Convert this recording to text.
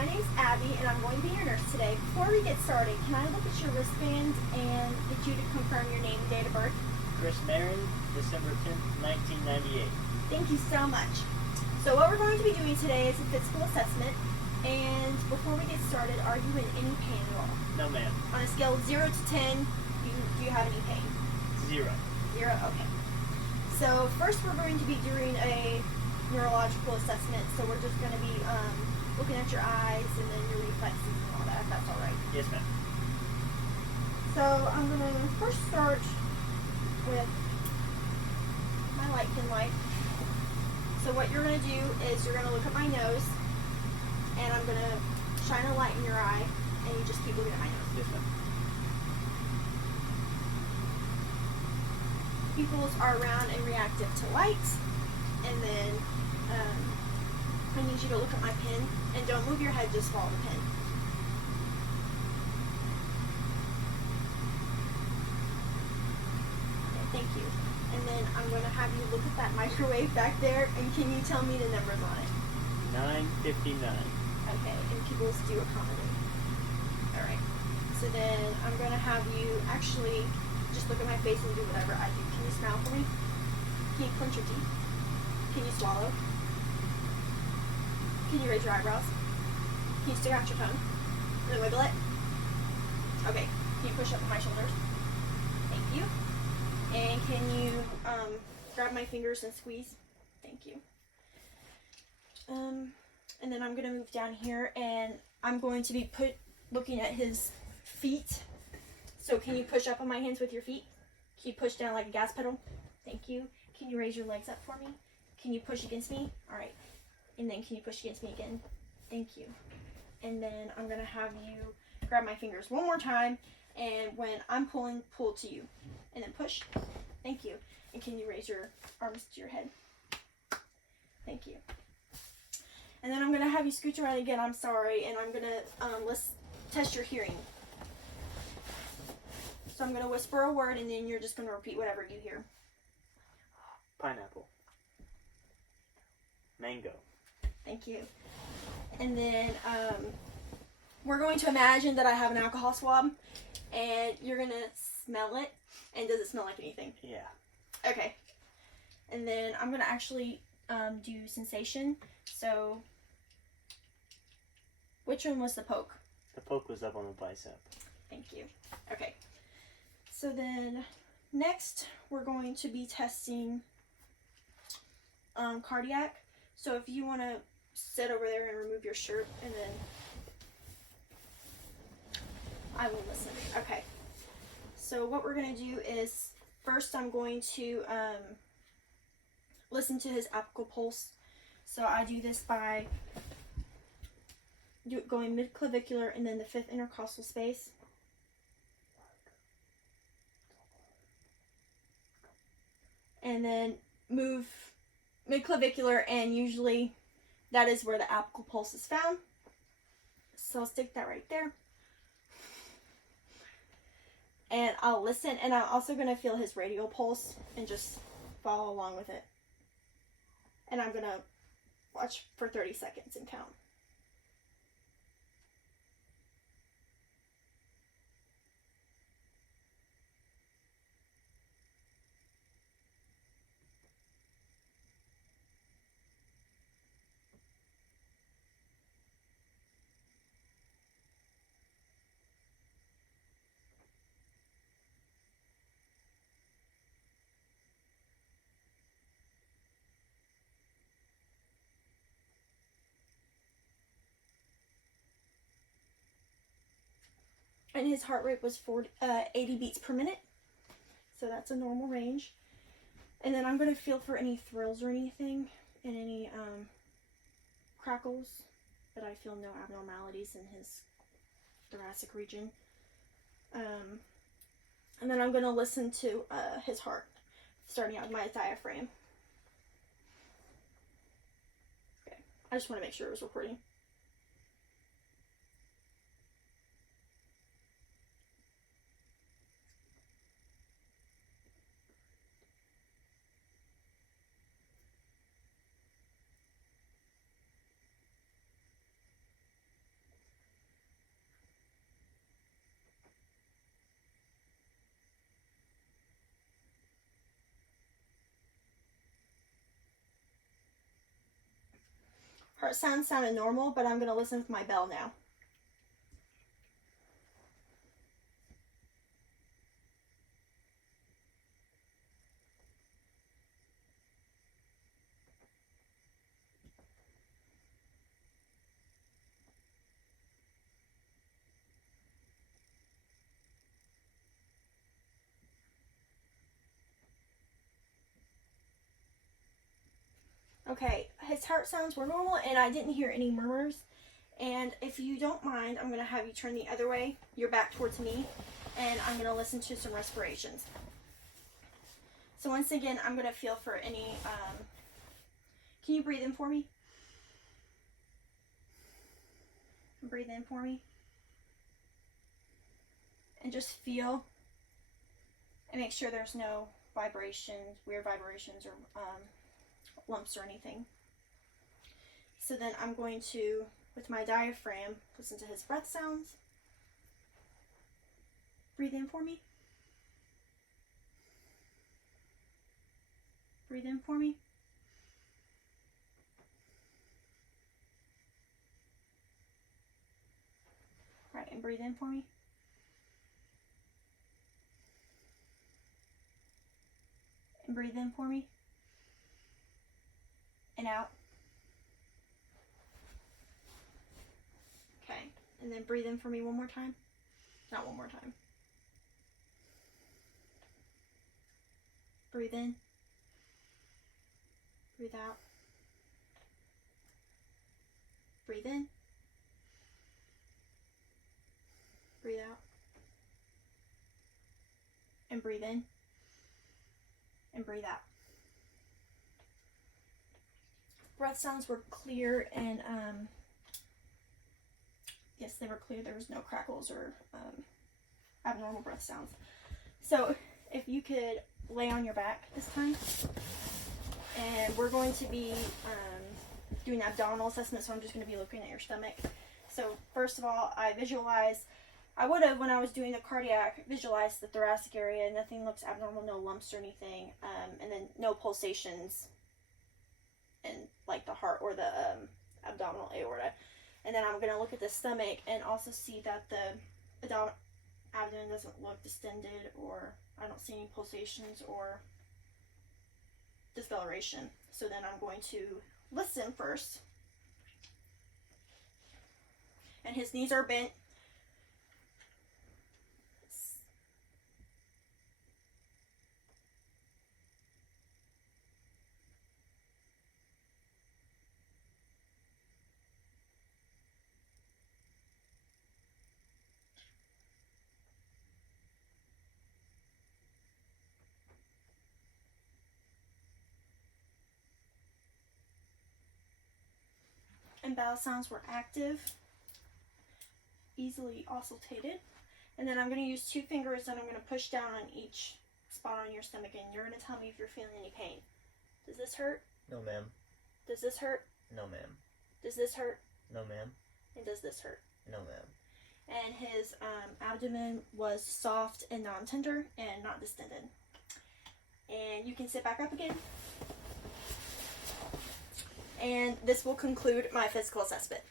my name's Abby, and I'm going to be your nurse today. Before we get started, can I look at your wristband and get you to confirm your name and date of birth? Chris Marin, December 10th, 1998. Thank you so much. So what we're going to be doing today is a physical assessment. And before we get started, are you in any pain at all? No, ma'am. On a scale of 0 to 10, do you have any pain? 0. 0, okay. So first we're going to be doing a neurological assessment. So we're just going to be looking at your eyes and then your reflexes and all that, if that's all right. Yes, ma'am. So I'm going to first start with my light pin light. So what you're going to do is you're going to look at my nose, and I'm going to shine a light in your eye, and you just keep looking at my nose. Yes, ma'am. Pupils are round and reactive to light, and then I need you to look at my pin, and don't move your head, just follow the pin. Okay, thank you. And then I'm going to have you look at that microwave back there, and can you tell me the numbers on it? 9:59. Okay, and pupils do accommodate. Alright. So then I'm going to have you actually just look at my face and do whatever I do. Can you smile for me? Can you clench your teeth? Can you swallow? Can you raise your eyebrows? Can you stick out your tongue? And then wiggle it? Okay. Can you push up on my shoulders? Thank you. And can you grab my fingers and squeeze? Thank you. And then I'm going to move down here, and I'm going to be looking at his feet. So can you push up on my hands with your feet? Can you push down like a gas pedal? Thank you. Can you raise your legs up for me? Can you push against me? All right. And then can you push against me again? Thank you. And then I'm going to have you grab my fingers one more time, and when I'm pulling, pull to you. And then push. Thank you. And can you raise your arms to your head? Thank you. And then I'm going to have you scooch around again, I'm sorry, and I'm going to let's test your hearing. So I'm going to whisper a word, and then you're just going to repeat whatever you hear. Pineapple. Mango. Thank you. And then we're going to imagine that I have an alcohol swab, and you're going to smell it. And does it smell like anything? Yeah. Okay. And then I'm going to actually do sensation. So which one was the poke? The poke was up on the bicep. Thank you. Okay. So then next we're going to be testing cardiac. So if you want to sit over there and remove your shirt, and then I will listen. Okay. So what we're going to do is first I'm going to listen to his apical pulse. So I do this by going mid-clavicular and then the 5th intercostal space. And then move mid-clavicular, and usually that is where the apical pulse is found. So I'll stick that right there. And I'll listen, and I'm also going to feel his radial pulse and just follow along with it. And I'm going to watch for 30 seconds and count. And his heart rate was 80 beats per minute. So that's a normal range. And then I'm going to feel for any thrills or anything, and any crackles, but I feel no abnormalities in his thoracic region. And then I'm going to listen to his heart, starting out with my diaphragm. Okay, I just want to make sure it was recording. Heart sounds sounded normal, but I'm going to listen with my bell now. Okay, his heart sounds were normal and I didn't hear any murmurs. And if you don't mind, I'm going to have you turn the other way, your back towards me, and I'm going to listen to some respirations. So once again, I'm going to feel for any, can you breathe in for me? Breathe in for me. And just feel and make sure there's no vibrations, weird vibrations or lumps or anything. So then I'm going to, with my diaphragm, listen to his breath sounds. Breathe in for me. Breathe in for me. Right, and breathe in for me. And breathe in for me. And out. Okay, and then breathe in for me one more time. Not one more time. Breathe in. Breathe out. Breathe in. Breathe out. And breathe in. And breathe out. Breath sounds were clear and yes, they were clear. There was no crackles or abnormal breath sounds. So if you could lay on your back this time, and we're going to be doing abdominal assessment, so I'm just going to be looking at your stomach. So first of all, I would have, when I was doing the cardiac, visualized the thoracic area. Nothing looks abnormal, no lumps or anything, and then no pulsations in like the heart or the abdominal aorta. And then I'm going to look at the stomach and also see that the abdomen doesn't look distended, or I don't see any pulsations or discoloration. So then I'm going to listen first. And his knees are bent. And bowel sounds were active, easily oscillated. And then I'm going to use 2 fingers and I'm going to push down on each spot on your stomach, and you're going to tell me if you're feeling any pain. Does this hurt? No, ma'am. Does this hurt? No, ma'am. Does this hurt? No, ma'am. And does this hurt? No, ma'am. And his abdomen was soft and non-tender and not distended. And you can sit back up again. And this will conclude my physical assessment.